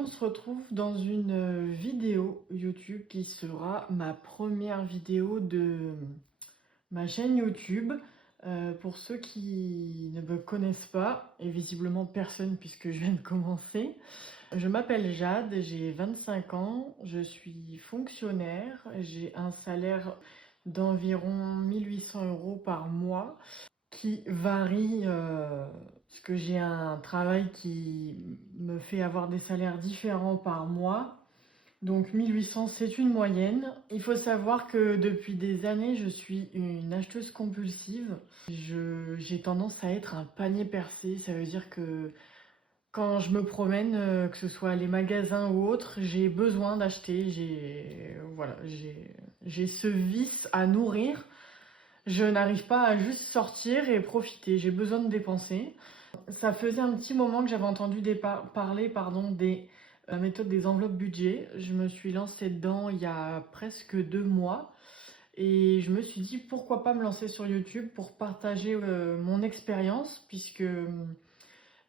on se retrouve dans une vidéo YouTube qui sera ma première vidéo de ma chaîne YouTube. Pour ceux qui ne me connaissent pas, et visiblement personne puisque je viens de commencer, je m'appelle Jade, j'ai 25 ans, je suis fonctionnaire, j'ai un salaire d'environ 1 800 € par mois qui varie, parce que j'ai un travail qui me fait avoir des salaires différents par mois. Donc 1 800, c'est une moyenne. Il faut savoir que depuis des années, je suis une acheteuse compulsive. J'ai tendance à être un panier percé. Ça veut dire que quand je me promène, que ce soit les magasins ou autres, j'ai besoin d'acheter. J'ai ce vice à nourrir. Je n'arrive pas à juste sortir et profiter, j'ai besoin de dépenser. Ça faisait un petit moment que j'avais entendu parler des méthodes des enveloppes budget. Je me suis lancée dedans il y a presque 2 mois et je me suis dit pourquoi pas me lancer sur YouTube pour partager mon expérience, puisque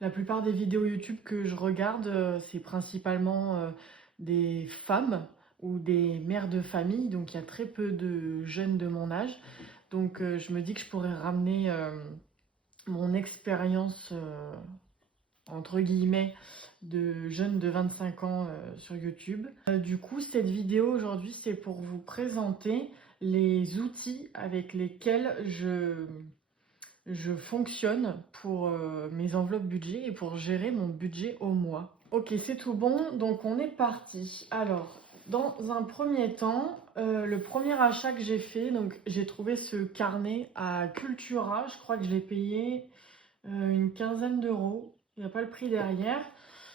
la plupart des vidéos YouTube que je regarde, c'est principalement des femmes ou des mères de famille, donc il y a très peu de jeunes de mon âge. Donc je me dis que je pourrais ramener mon expérience, entre guillemets, de jeunes de 25 ans sur YouTube. Du coup, cette vidéo aujourd'hui, c'est pour vous présenter les outils avec lesquels je fonctionne pour mes enveloppes budget et pour gérer mon budget au mois. Ok, c'est tout bon, donc on est parti. Alors, dans un premier temps, le premier achat que j'ai fait, donc j'ai trouvé ce carnet à Cultura. Je crois que je l'ai payé une quinzaine d'euros. Il n'y a pas le prix derrière.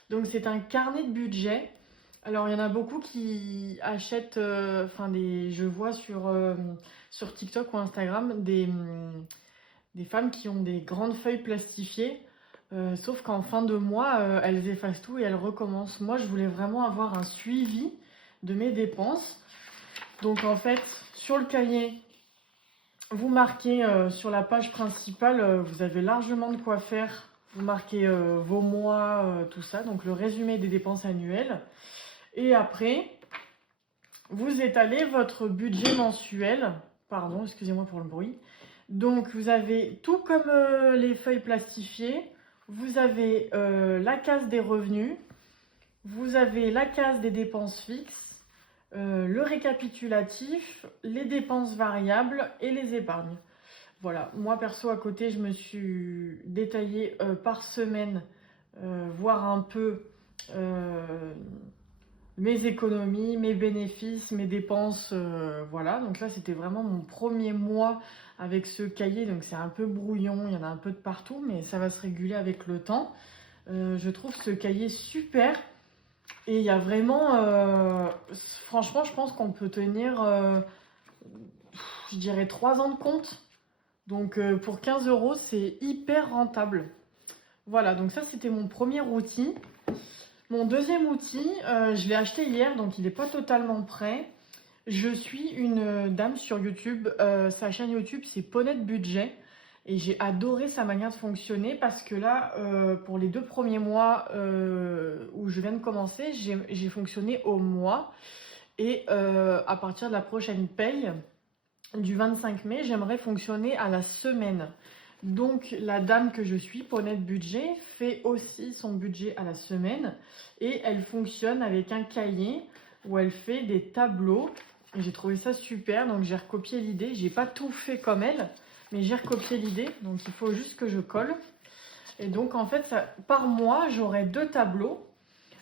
Donc c'est un carnet de budget. Alors il y en a beaucoup qui achètent, je vois sur TikTok ou Instagram des femmes qui ont des grandes feuilles plastifiées, sauf qu'en fin de mois, elles effacent tout et elles recommencent. Moi, je voulais vraiment avoir un suivi de mes dépenses. Donc en fait, sur le cahier, vous marquez sur la page principale, vous avez largement de quoi faire. Vous marquez vos mois, tout ça, donc le résumé des dépenses annuelles. Et après, vous étalez votre budget mensuel. Pardon, excusez-moi pour le bruit. Donc vous avez tout comme les feuilles plastifiées, vous avez la case des revenus, vous avez la case des dépenses fixes, le récapitulatif, les dépenses variables et les épargnes. Voilà, moi perso à côté je me suis détaillé par semaine, voir un peu mes économies, mes bénéfices, mes dépenses, voilà. Donc là, c'était vraiment mon premier mois avec ce cahier, donc c'est un peu brouillon, il y en a un peu de partout, mais ça va se réguler avec le temps. Je trouve ce cahier super et il y a vraiment, franchement, je pense qu'on peut tenir, je dirais 3 ans de compte. Donc pour 15 euros, c'est hyper rentable. Voilà, donc ça, c'était mon premier outil. Mon deuxième outil, je l'ai acheté hier, donc il n'est pas totalement prêt. Je suis une dame sur YouTube, sa chaîne YouTube c'est Ponette Budget et j'ai adoré sa manière de fonctionner parce que là, pour les 2 premiers mois où je viens de commencer, j'ai fonctionné au mois et à partir de la prochaine paye du 25 mai, j'aimerais fonctionner à la semaine. Donc la dame que je suis, Ponette Budget, fait aussi son budget à la semaine et elle fonctionne avec un cahier où elle fait des tableaux. J'ai trouvé ça super, donc j'ai recopié l'idée. J'ai pas tout fait comme elle, mais j'ai recopié l'idée, donc il faut juste que je colle. Et donc en fait, par mois, j'aurai 2 tableaux.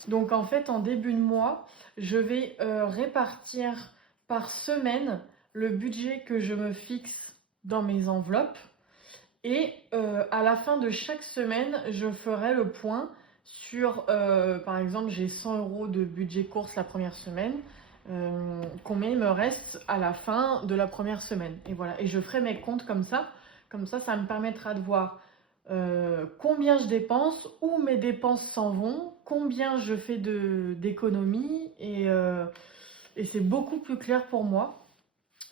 Donc en fait, en début de mois, je vais répartir par semaine le budget que je me fixe dans mes enveloppes. Et à la fin de chaque semaine, je ferai le point sur, par exemple, j'ai 100 € de budget course la première semaine. Combien il me reste à la fin de la première semaine. Et voilà, et je ferai mes comptes comme ça. Comme ça me permettra de voir combien je dépense, où mes dépenses s'en vont, combien je fais d'économies. Et c'est beaucoup plus clair pour moi.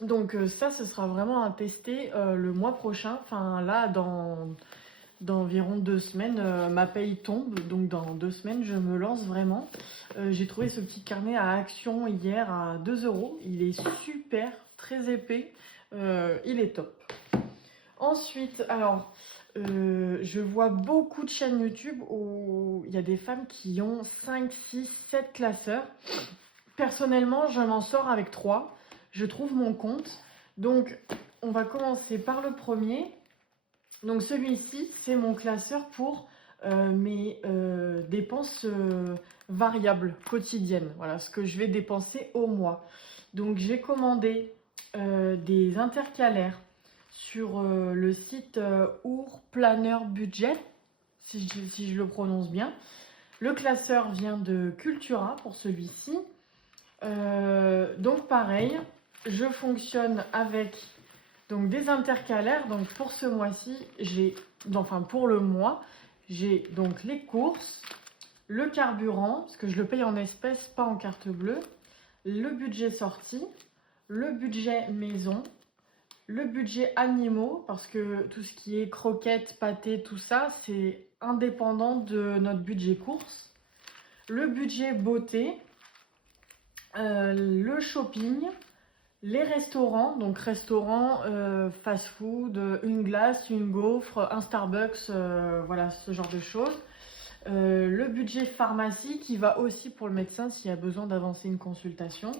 Donc ça, ce sera vraiment à tester le mois prochain. Enfin là, d'environ 2 semaines, ma paye tombe. Donc dans 2 semaines, je me lance vraiment. J'ai trouvé ce petit carnet à Action hier à 2 euros. Il est super, très épais. Il est top. Ensuite, alors, je vois beaucoup de chaînes YouTube où il y a des femmes qui ont 5, 6, 7 classeurs. Personnellement, je m'en sors avec 3. Je trouve mon compte. Donc, on va commencer par le premier. Donc, celui-ci, c'est mon classeur pour mes dépenses variables quotidiennes. Voilà, ce que je vais dépenser au mois. Donc, j'ai commandé des intercalaires sur le site Our Planner Budget, si je le prononce bien. Le classeur vient de Cultura pour celui-ci. Donc pareil, je fonctionne avec donc, des intercalaires. Donc pour ce mois-ci, pour le mois, j'ai donc les courses, le carburant, parce que je le paye en espèces, pas en carte bleue, le budget sortie, le budget maison, le budget animaux, parce que tout ce qui est croquettes, pâtés, tout ça, c'est indépendant de notre budget courses. Le budget beauté, le shopping, les restaurants, donc restaurants, fast-food, une glace, une gaufre, un Starbucks, voilà ce genre de choses. Le budget pharmacie qui va aussi pour le médecin s'il y a besoin d'avancer une consultation.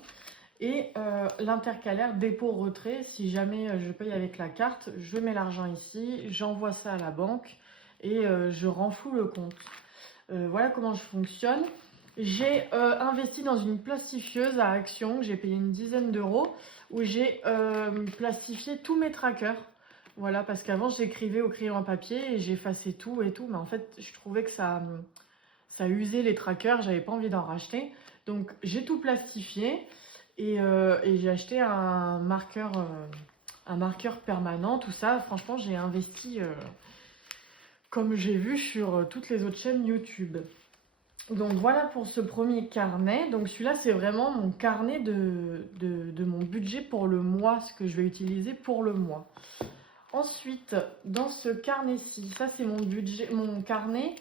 Et l'intercalaire dépôt-retrait, si jamais je paye avec la carte, je mets l'argent ici, j'envoie ça à la banque et je renfloue le compte. Voilà comment je fonctionne. J'ai investi dans une plastifieuse à Action, j'ai payé une dizaine d'euros, où j'ai plastifié tous mes trackers. Voilà, parce qu'avant j'écrivais au crayon à papier et j'effaçais tout et tout, mais en fait je trouvais que ça usait les trackers, j'avais pas envie d'en racheter. Donc j'ai tout plastifié. Et j'ai acheté un marqueur permanent, tout ça. Franchement, j'ai investi comme j'ai vu sur toutes les autres chaînes YouTube. Donc voilà pour ce premier carnet. Donc celui-là, c'est vraiment mon carnet de mon budget pour le mois, ce que je vais utiliser pour le mois. Ensuite, dans ce carnet-ci, ça c'est mon carnet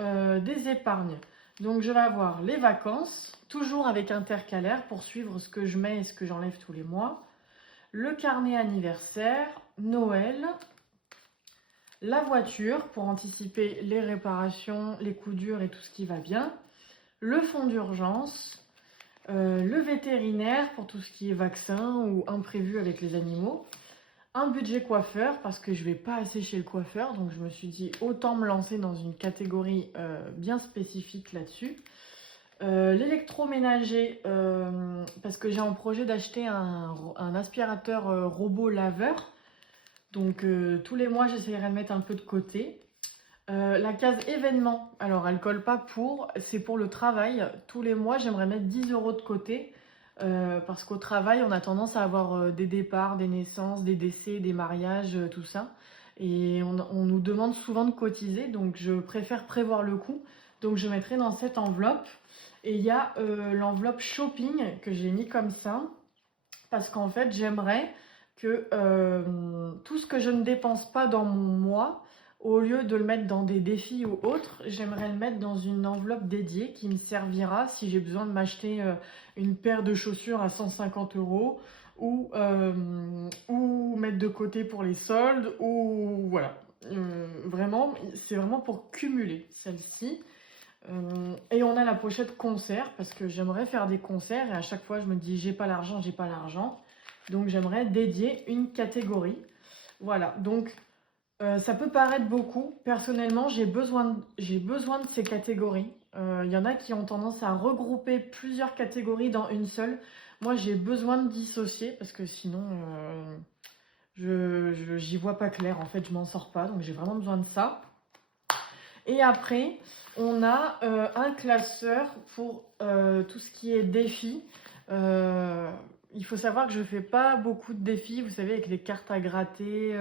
des épargnes. Donc je vais avoir les vacances, toujours avec intercalaire pour suivre ce que je mets et ce que j'enlève tous les mois. Le carnet anniversaire, Noël, la voiture pour anticiper les réparations, les coups durs et tout ce qui va bien. Le fonds d'urgence, le vétérinaire pour tout ce qui est vaccin ou imprévu avec les animaux. Un budget coiffeur parce que je vais pas assez chez le coiffeur, donc je me suis dit autant me lancer dans une catégorie bien spécifique là-dessus. L'électroménager parce que j'ai en projet d'acheter un aspirateur robot laveur, donc tous les mois j'essaierai de mettre un peu de côté. La case événement, alors elle colle pas c'est pour le travail. Tous les mois j'aimerais mettre 10 euros de côté. Parce qu'au travail, on a tendance à avoir des départs, des naissances, des décès, des mariages, tout ça. Et on nous demande souvent de cotiser, donc je préfère prévoir le coût. Donc je mettrai dans cette enveloppe. Et il y a l'enveloppe shopping que j'ai mis comme ça. Parce qu'en fait, j'aimerais que tout ce que je ne dépense pas dans mon mois, au lieu de le mettre dans des défis ou autres, j'aimerais le mettre dans une enveloppe dédiée qui me servira si j'ai besoin de m'acheter une paire de chaussures à 150 euros ou mettre de côté pour les soldes ou voilà. Vraiment, c'est vraiment pour cumuler celle-ci. Et on a la pochette concert parce que j'aimerais faire des concerts et à chaque fois je me dis j'ai pas l'argent, j'ai pas l'argent. Donc j'aimerais dédier une catégorie. Voilà, donc ça peut paraître beaucoup. Personnellement, j'ai besoin de ces catégories. Il y en a qui ont tendance à regrouper plusieurs catégories dans une seule. Moi, j'ai besoin de dissocier parce que sinon, j'y vois pas clair. En fait, je m'en sors pas. Donc, j'ai vraiment besoin de ça. Et après, on a un classeur pour tout ce qui est défis. Il faut savoir que je fais pas beaucoup de défis, vous savez, avec les cartes à gratter.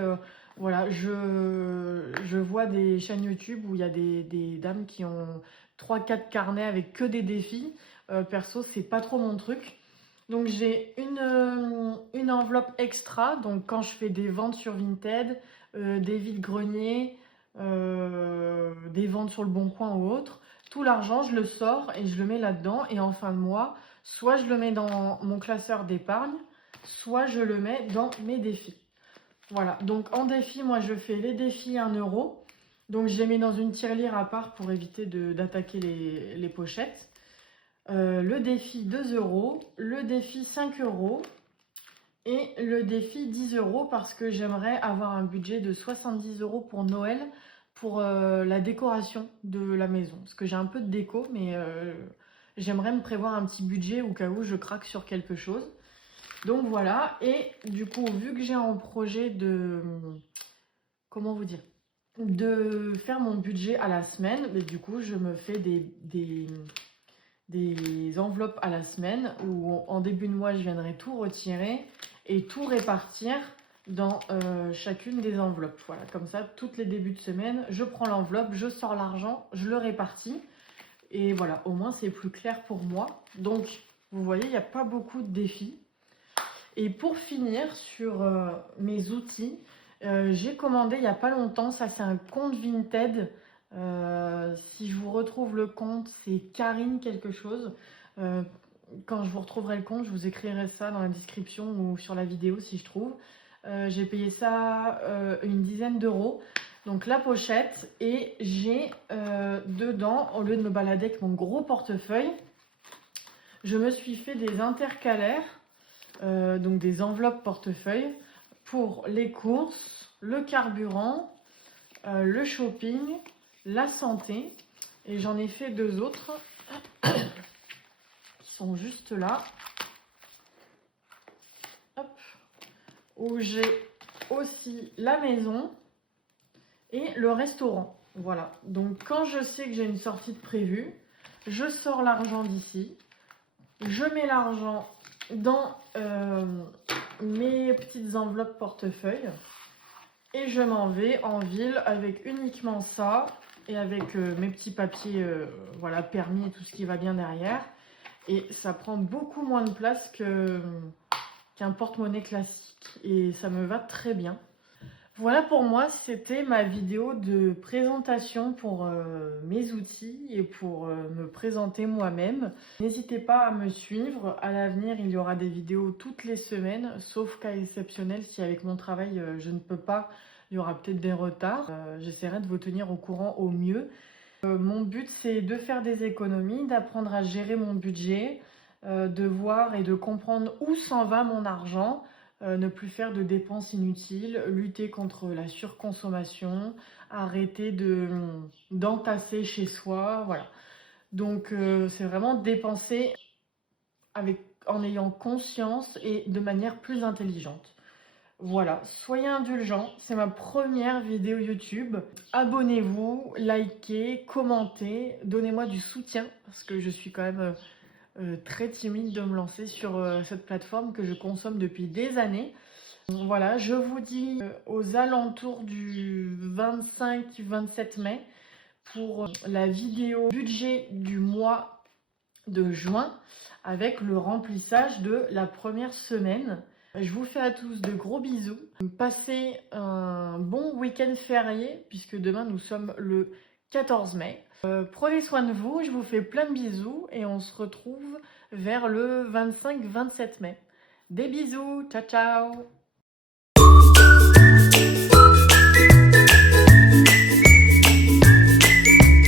Voilà, je vois des chaînes YouTube où il y a des dames qui ont 3-4 carnets avec que des défis. Perso, c'est pas trop mon truc. Donc j'ai une enveloppe extra. Donc quand je fais des ventes sur Vinted, des vides-greniers, des ventes sur le Bon Coin ou autre. Tout l'argent, je le sors et je le mets là-dedans. Et en fin de mois, soit je le mets dans mon classeur d'épargne, soit je le mets dans mes défis. Voilà, donc en défi, moi je fais les défis 1 euro. Donc je les mets dans une tirelire à part pour éviter d'attaquer les pochettes. Le défi 2 euros, le défi 5 euros et le défi 10 euros parce que j'aimerais avoir un budget de 70 euros pour Noël pour la décoration de la maison. Parce que j'ai un peu de déco, mais j'aimerais me prévoir un petit budget au cas où je craque sur quelque chose. Donc voilà, et du coup, vu que j'ai un projet de, comment vous dire, de faire mon budget à la semaine, mais du coup, je me fais des enveloppes à la semaine où en début de mois, je viendrai tout retirer et tout répartir dans chacune des enveloppes. Voilà, comme ça, toutes les débuts de semaine, je prends l'enveloppe, je sors l'argent, je le répartis. Et voilà, au moins, c'est plus clair pour moi. Donc, vous voyez, il n'y a pas beaucoup de défis. Et pour finir sur mes outils, j'ai commandé il n'y a pas longtemps, ça c'est un compte Vinted. Si je vous retrouve le compte, c'est Karine quelque chose. Quand je vous retrouverai le compte, je vous écrirai ça dans la description ou sur la vidéo si je trouve. J'ai payé ça une dizaine d'euros. Donc la pochette et j'ai dedans, au lieu de me balader avec mon gros portefeuille, je me suis fait des intercalaires. Donc des enveloppes portefeuille pour les courses, le carburant, le shopping, la santé. Et j'en ai fait 2 autres qui sont juste là. Hop, où j'ai aussi la maison et le restaurant. Voilà, donc quand je sais que j'ai une sortie de prévue, je sors l'argent d'ici, je mets l'argent dans mes petites enveloppes portefeuille et je m'en vais en ville avec uniquement ça et avec mes petits papiers voilà, permis et tout ce qui va bien derrière, et ça prend beaucoup moins de place qu'un porte-monnaie classique et ça me va très bien. Voilà, pour moi, c'était ma vidéo de présentation pour mes outils et pour me présenter moi-même. N'hésitez pas à me suivre. À l'avenir, il y aura des vidéos toutes les semaines, sauf cas exceptionnel, si avec mon travail, je ne peux pas, il y aura peut-être des retards. J'essaierai de vous tenir au courant au mieux. Mon but, c'est de faire des économies, d'apprendre à gérer mon budget, de voir et de comprendre où s'en va mon argent. Ne plus faire de dépenses inutiles, lutter contre la surconsommation, arrêter d'entasser chez soi, voilà. Donc c'est vraiment dépenser en ayant conscience et de manière plus intelligente. Voilà, soyez indulgents, c'est ma première vidéo YouTube. Abonnez-vous, likez, commentez, donnez-moi du soutien parce que je suis quand même très timide de me lancer sur cette plateforme que je consomme depuis des années. Voilà, je vous dis aux alentours du 25-27 mai pour la vidéo budget du mois de juin avec le remplissage de la première semaine. Je vous fais à tous de gros bisous. Passez un bon week-end férié puisque demain nous sommes le 14 mai. Prenez soin de vous, je vous fais plein de bisous et on se retrouve vers le 25-27 mai. Des bisous, ciao ciao!